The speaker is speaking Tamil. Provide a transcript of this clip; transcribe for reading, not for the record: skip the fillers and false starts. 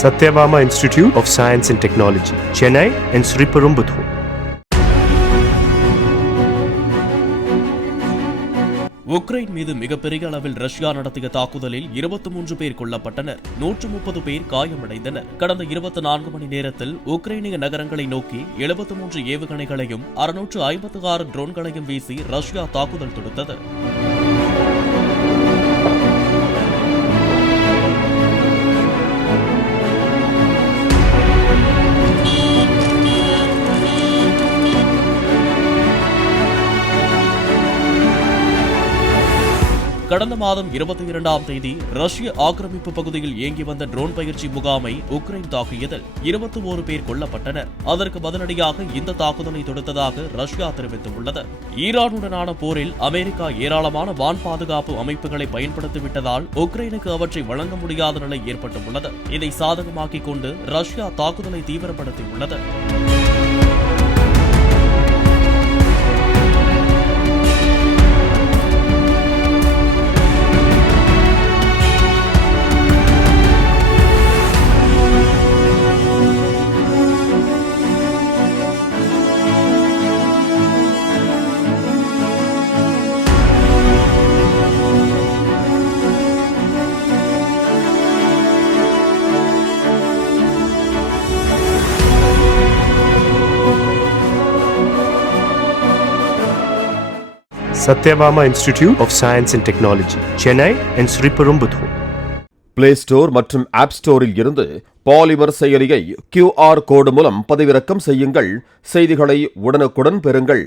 Satyabama Institute of Science and Technology, Chennai and Sriperumbudur. Ukraine மீது மிகப்பெரிய அளவில் ரஷ்யா நடத்திய தாக்குதலில் 23 பேர் கொல்லப்பட்டனர், 130 பேர் காயமடைந்தனர். கடந்த 24 மணி நேரத்தில் உக்ரைனிய நகரங்களை நோக்கி 73 ஏவுகணைகளையும் 656 ட்ரோன்களையும் வீசி ரஷ்யா தாக்குதல் தொடுத்தது. கடந்த மாதம் 22ஆம் தேதி ரஷ்ய ஆக்கிரமிப்பு பகுதியில் இயங்கி வந்த ட்ரோன் பயிற்சி முகாமை உக்ரைன் தாக்கியதில் 21 பேர் கொல்லப்பட்டனர். அதற்கு பதிலடியாக இந்த தாக்குதலை தொடுத்ததாக ரஷ்யா தெரிவித்துள்ளது. ஈரானுடனான போரில் அமெரிக்கா ஏராளமான வான் பாதுகாப்பு அமைப்புகளை பயன்படுத்திவிட்டதால் உக்ரைனுக்கு அவற்றை வழங்க முடியாத நிலை ஏற்பட்டுள்ளது. இதை சாதகமாக்கிக் கொண்டு ரஷ்யா தாக்குதலை தீவிரப்படுத்தியுள்ளது. Satyabama Institute of Science and Technology, Chennai and Sriperumbudur. Play store மற்றும் ஆப் ஸ்டோரில் இருந்து பாலிமர் செயலியை QR கோடு மூலம் பதிவிறக்கம் செய்யுங்கள். செய்திகளை உடனுக்குடன் பெறுங்கள்.